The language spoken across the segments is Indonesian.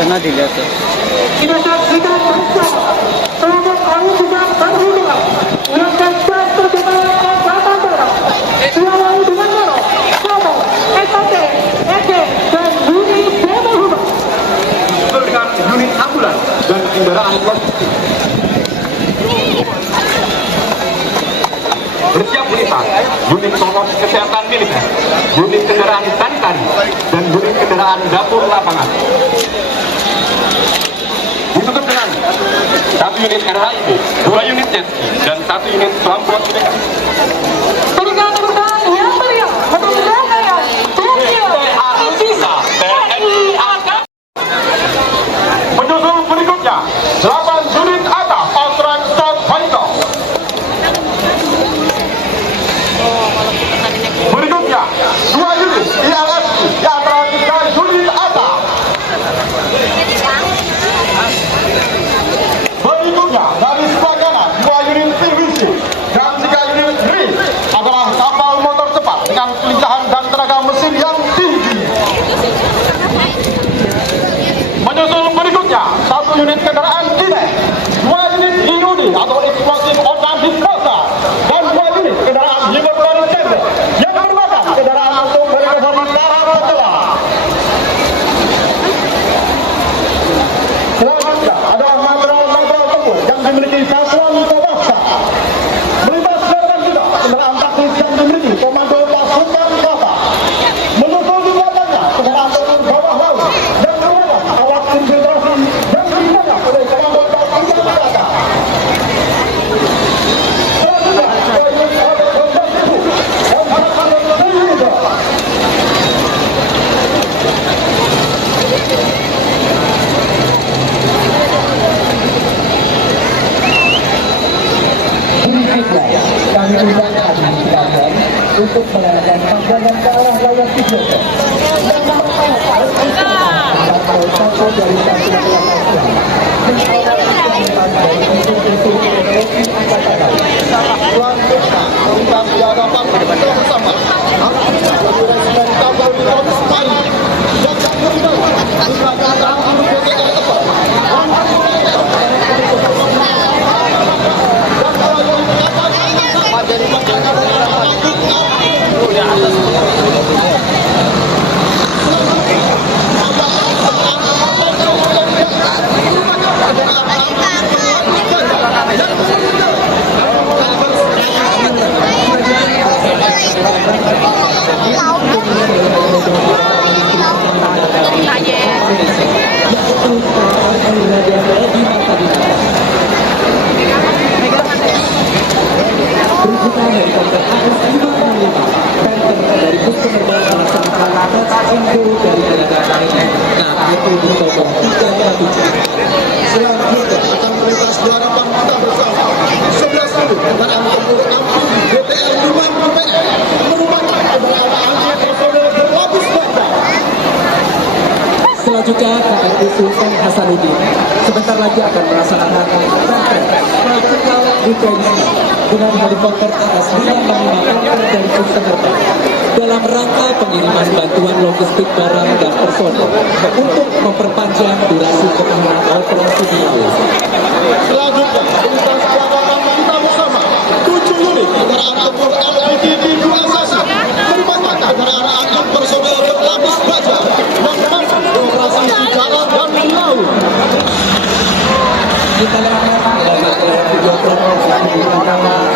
Sana dilihat tuh. Kita saksikan bersama bahwa kami sedang berhubungan dengan kasus perjalanan Angkatan Darat diawali dengan nama Somo, SAT, EK, dan unit Demohubang dengan unit ambulans dan kendaraan logistik. Bersiap melintas unit pos kesehatan militer, unit kendaraan sanitari, dan unit kendaraan dapur lapangan. Ditutup dengan 1 unit RHIB, 2 unit jet ski, dan 1 unit pelampung UTS. berikan tepuk tangan yang meriah untuk rangkaian Tokyo Alutsista TNI Angkatan. Menyusul berikutnya 8 unit ATA Australian Stout Fighter. Berikutnya 2 unit ILSI yang terakhir unit ATA. Berikutnya dari sebelah kanan 2 unit PVC dan 3 unit RIS adalah kapal motor cepat dengan kelincahan dan tenaga mesin yang tinggi. Menyusul berikutnya 1 unit kendaraan kinek, 2 unit IUD atau Explosive Organ Disposal, dan 2 unit kendaraan Liberty Tender yang merupakan kendaraan untuk merecovery para masalah. Selanjutnya ada material tempur yang dimiliki satuan Kawasa. Melintas dan juga kendaraan taktis yang dimiliki komando pasukan kata. Menyusul di belakangnya kendaraan tempur bawah laut dan merupakan alat infiltrasi yang digunakan oleh komando pasukan kata. Selanjutnya ada komando ibu dan pasukan militer. Kami undang administrator untuk melakukan panggilan ke arah layar video yang merupakan satu dari satuan lokasi mengenai dari teknologi angkatan laut. Selanjutnya tentang hadapan bersama dan kabel di Spani yang terlibat selanjutnya akan melintas 28 kita bersama 11 dulu kendaraan tempur amfibi DTR 5 UPM merupakan kendaraan angkut personel berlapis baja. Selanjutnya KRI Sultan Hasanuddin sebentar lagi akan melaksanakan practical defense dengan helikopter TS-555 dari sistem terbang dalam rangka pengiriman bantuan logistik barang dan personel untuk memperpanjang durasi kemenangan operasi di laut. Selanjutnya melintas 28 kita bersama 7 unit kendaraan tempur LPD 2 merupakan kendaraan angkut personel berlapis baja yang masuk ke operasi di darat dan di laut. Kita lihat video promo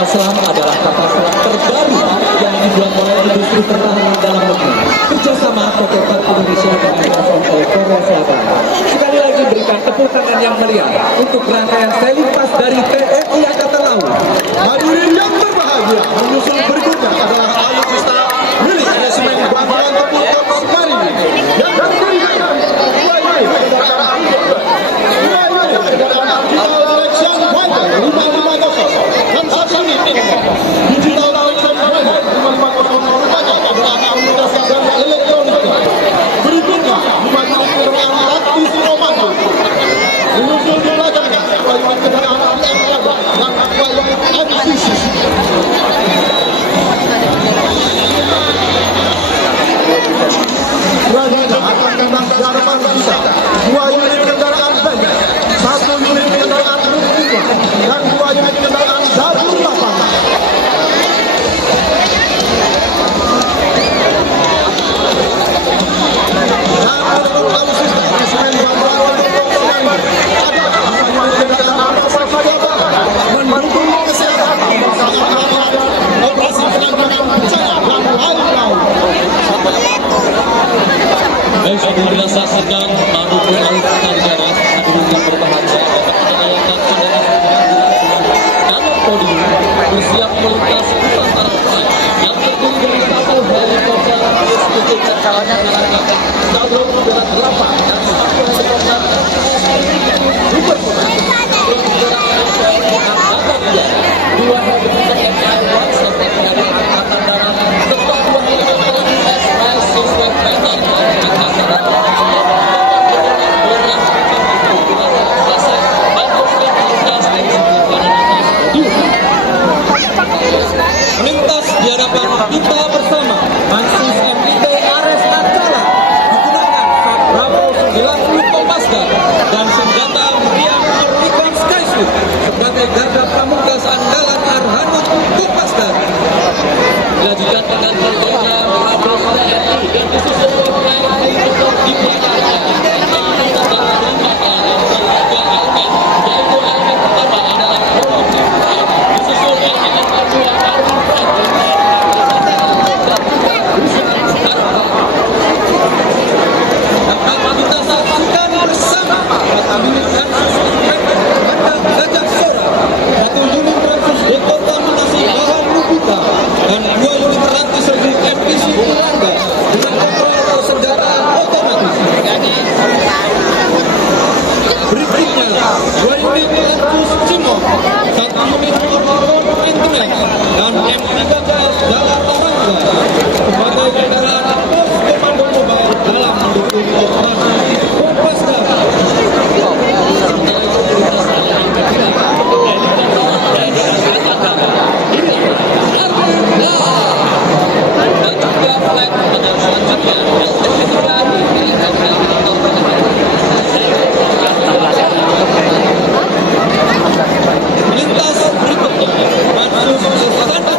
kapal selam adalah kapal selam terbaru yang dibuat oleh industri pertahanan dalam negeri kerjasama PT PAL Indonesia dan SNE Korea Selatan. Sekali lagi berikan tepuk tangan yang meriah untuk rangkaian sailing pass dari TNI Angkatan Laut. Hadirin yang berbahagia, menyusul berikutnya adalah alutsista milik Resimen Bantuan Tempur Kapal Marinir yang terdirikan kendaraan Alexander Fighter 550 dan satu unit Digital Alexander Fighter 550 merupakan kendaraan unitas dan elektronik. Berikutnya 5 unit kendaraan taktis komando. Menyusul di belakangnya 2 unit kendaraan IM-11 dan 2 unit MCC. Selanjutnya akan datang garapan kita 2 unit kendaraan tank, 1 unit kendaraan Rumput dan 2 unit kendaraan Zabur Lapangan. Dan untuk alutsista Resimen Bantuan Tempur Marinir ada 2 unit kendaraan kapal Sahabat mendukung kesehatan saat operasi penanggulangan bencana dan laut. Baik, sebelum kita saksikan manuver alutsista negara, hadirin yang berbahagia, dapat kita bayangkan saudara dalam podium bersiap melintas Nusantara Pride yang terdiri dari satu helikopter SPT Skadron Udara 8 dan satu helikopter Supersonic Angkatan Udara, 2 helikopter MI-1 serta dari Angkatan Darat serta 2 helikopter US-16 Panther. Melintas di hadapan kita bersama Mansus MIT Ares Ancala digunakan saat Bravo 90 Kopasgar dan senjata meriam Orlikon Skysweep sebagai garda pamungkas andalan Arhanud Kopasgar. Dilanjutkan dengan tentunya Bravo TNI dan disusul oleh helikopter di belakangnya. Kita telah melihat tiga elemen, yaitu elemen pertama adalah Primitive Pride, disusul elemen kedua Army Pride dan dapat kita saksikan bersama 1 unit Hansus Inspektor Bandang Gajah Sora, 1 unit Hansus dekontaminasi bahan Lubita, dan 2 unit rantis serbu MPC Irlanda dengan operator senjata otomatis. Berikutnya 2 unit Hansus Cimok, 1 unit Orlikon Maintenance, dan M13 Dala Tarangga sebagai kendaraan pos komando mobile dalam mendukung operasi Kopasgar. Sementara itu lintas area yang kedua, helikopter dan juga flight model selanjutnya yang tersedia diberikan helikopter melintas berikutnya Mansus Standard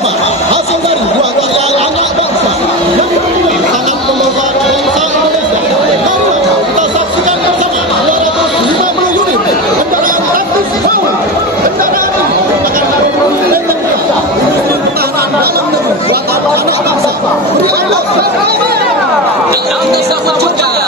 bersama hasil dari dua karya anak bangsa yang berguna sangat memohon bangsa Indonesia. Marilah kita saksikan bersama 250 unit kendaraan taktis Maui. Kendaraan ini merupakan teknologi Indonesia pertahanan dalam negeri buatan anak bangsa. Beri Allah yang bisa juga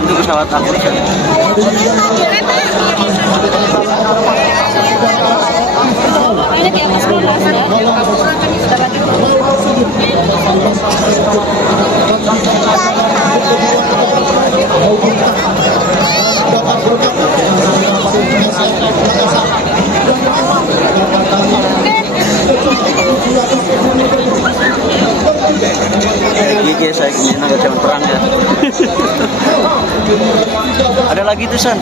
itu pesawat aku gigi saya gini naga zaman perang ya. Ada lagi tuh San.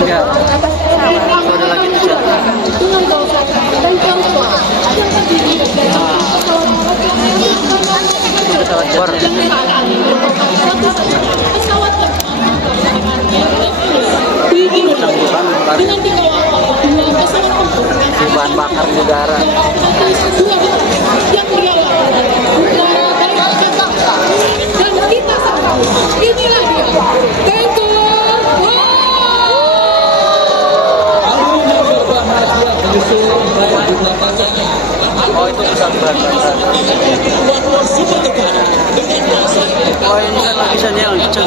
Enggak. Ada lagi tuh San. Pesawat bor. Bahan bakar udara. Dan kita sama, inilah dia, Tanker. Oh itu pesawat bahan bakar. Oh ini kan bisa yang bisa.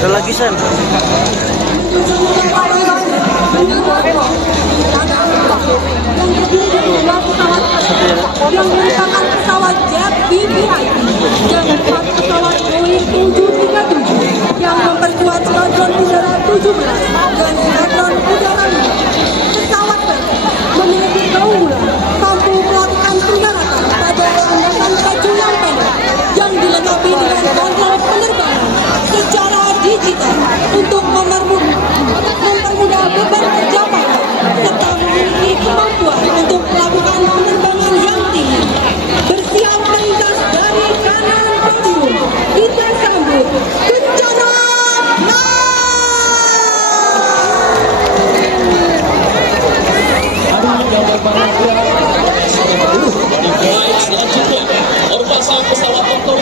Ada lagi San. Yang merupakan pesawat jet VVIP dan pesawat Boeing 737 yang memperkuat skadron udara 17 dan skadron udara 5. Pesawat memiliki keunggulan mampu melakukan pendaratan pada landasan pacu yang pendek yang dilengkapi dengan kontrol penerbangan secara digital untuk mempermudah beban kerja pilot serta memiliki kemampuan untuk melakukan penerbangan yang tinggi. Bersiap melintas dari kanan podium, kita sambut Kencana pesawat tempur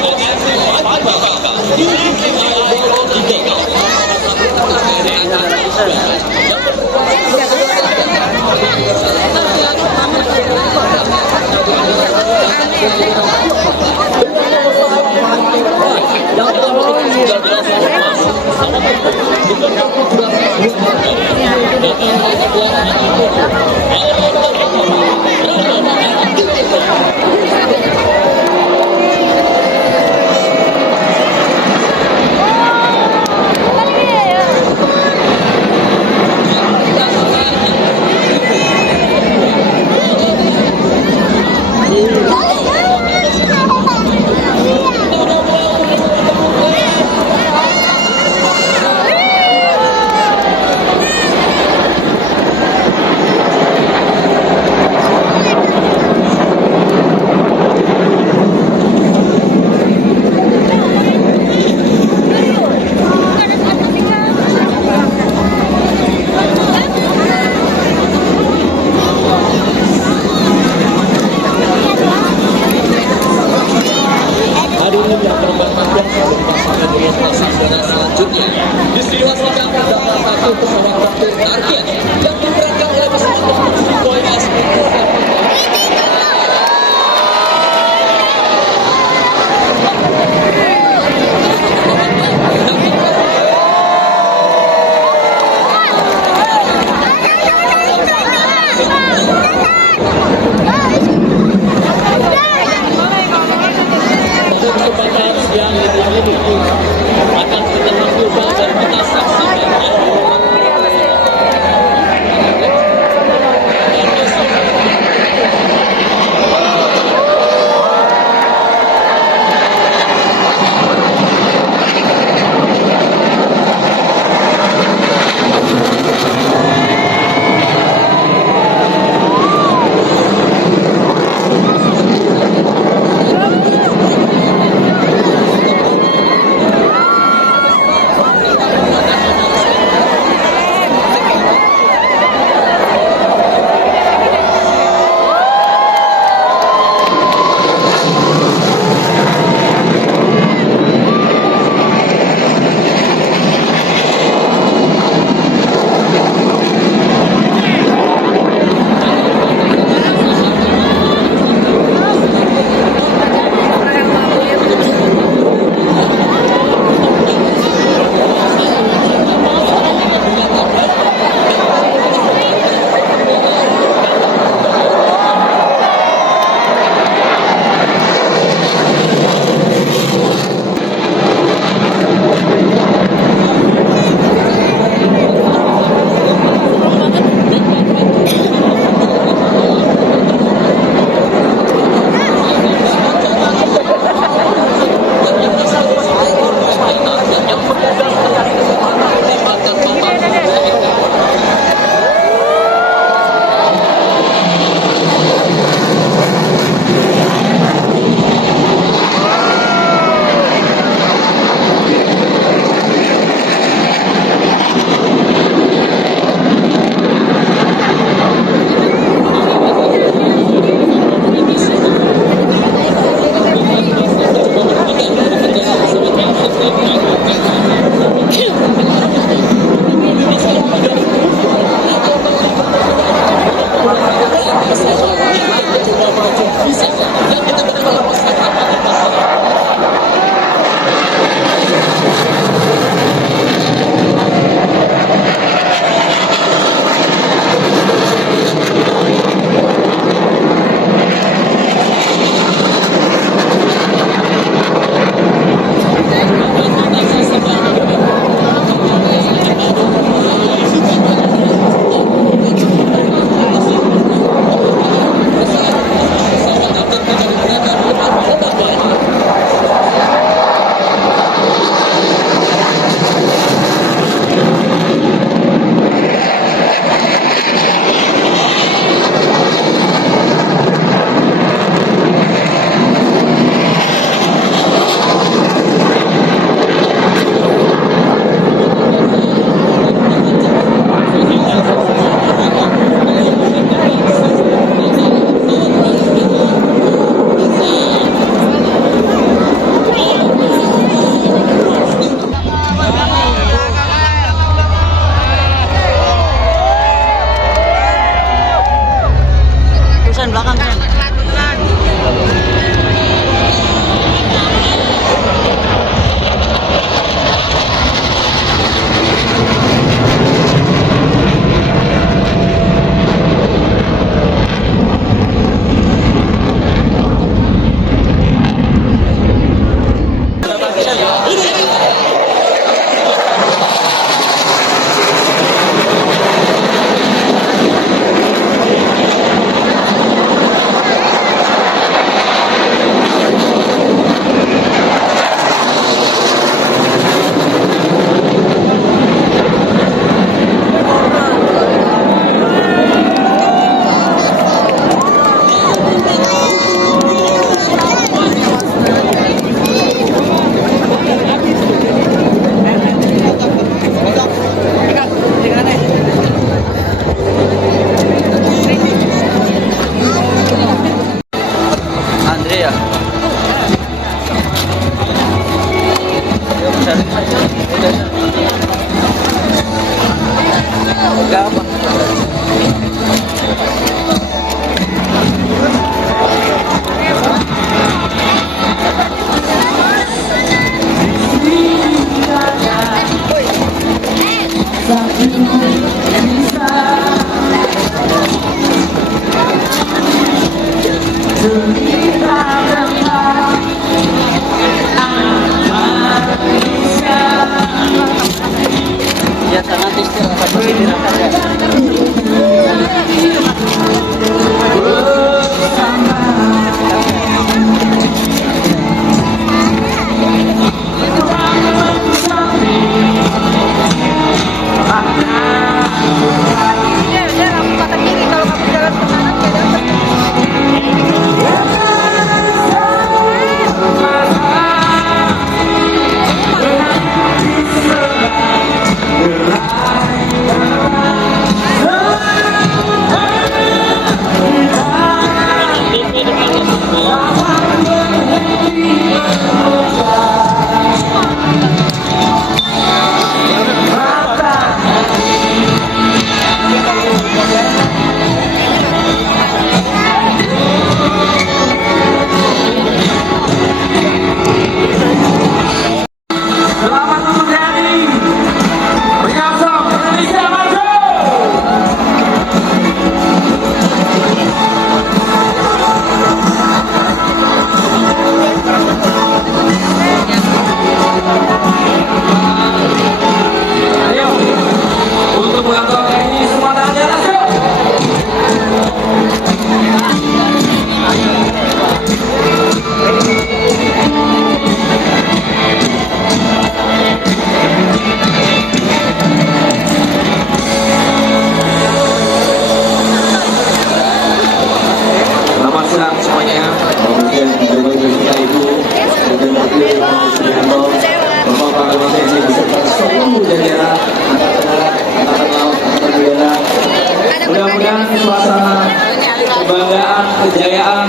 kebanggaan, kejayaan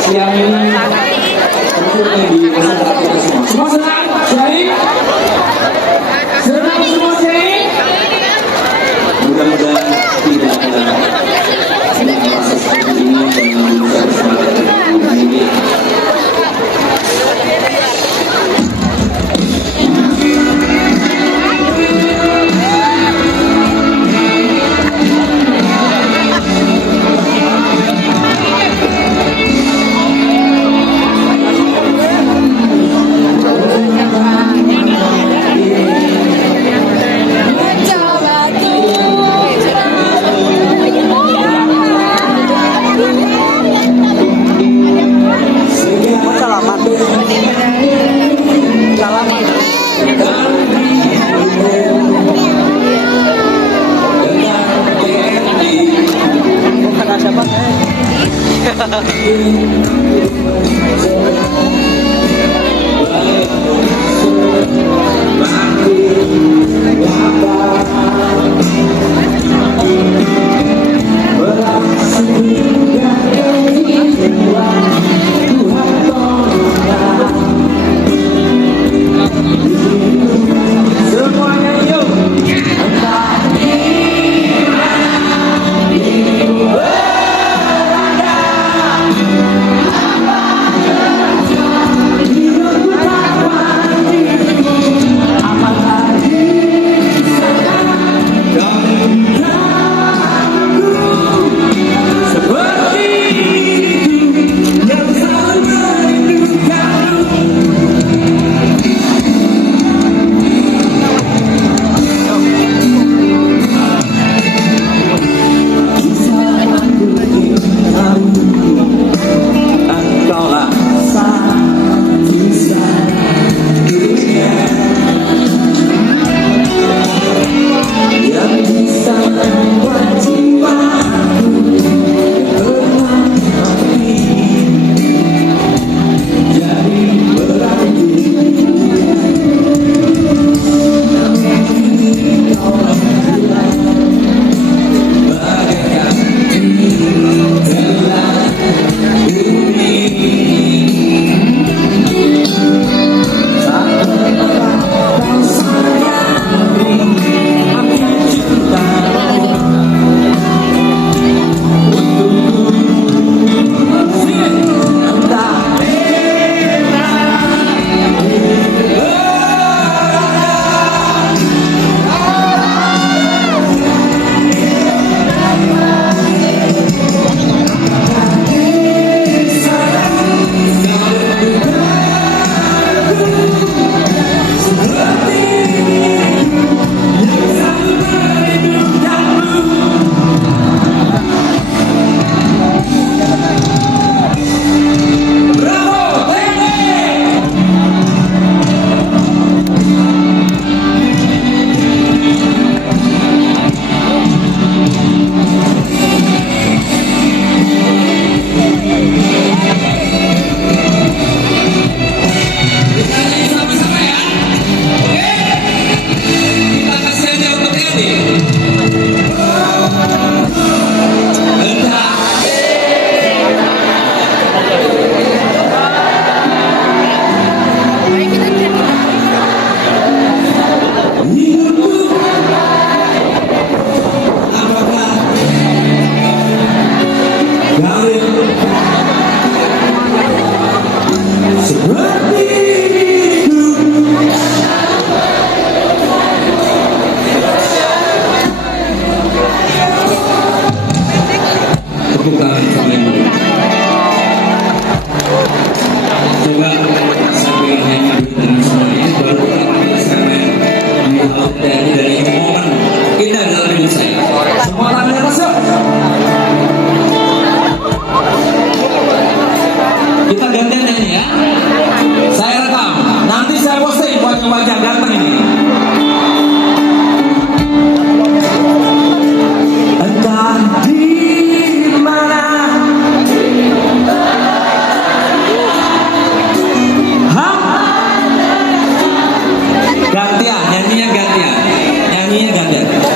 siang ini tentunya di masyarakat kita semua. Semua senang, Syahid? Senang semua, Syahid? Mudah-mudahan tidak ada merasa seperti ini dan bisa bersemangat ini.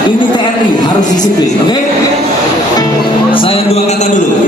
Ini TNI harus disiplin, oke? Saya dua kata dulu.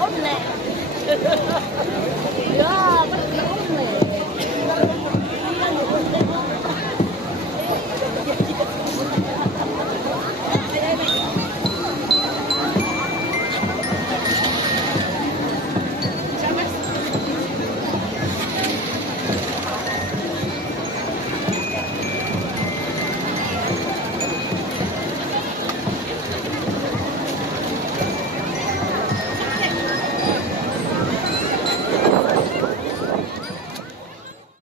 없네.